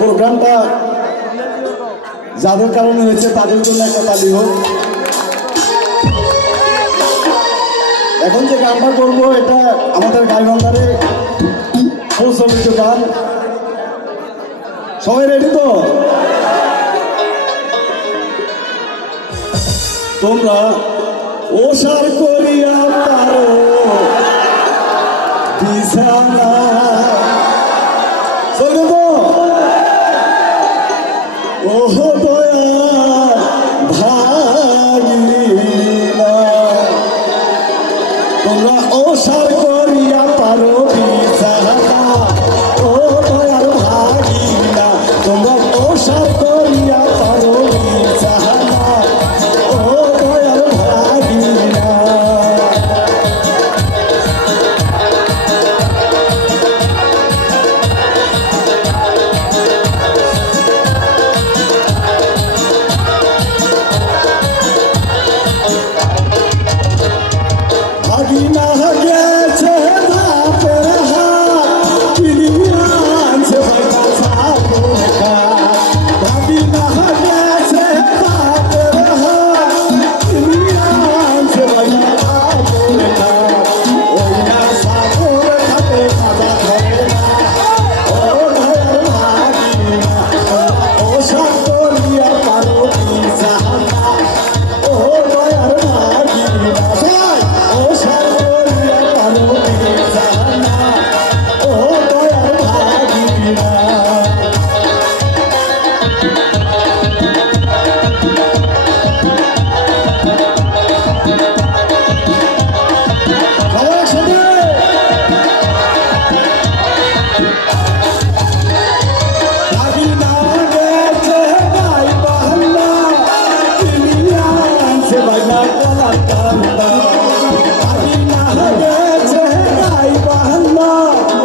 প্রোগ্রামটা যাদের কারণে হয়েছে তাদের জন্য একটা তালি হোক। এখন যে গানটা করব, এটা আমাদের গাইবান্ধারে প্রচলিত গান। সবাই রেডি তো? তোমরা ওষার করিয়া তারো বিছানা Allah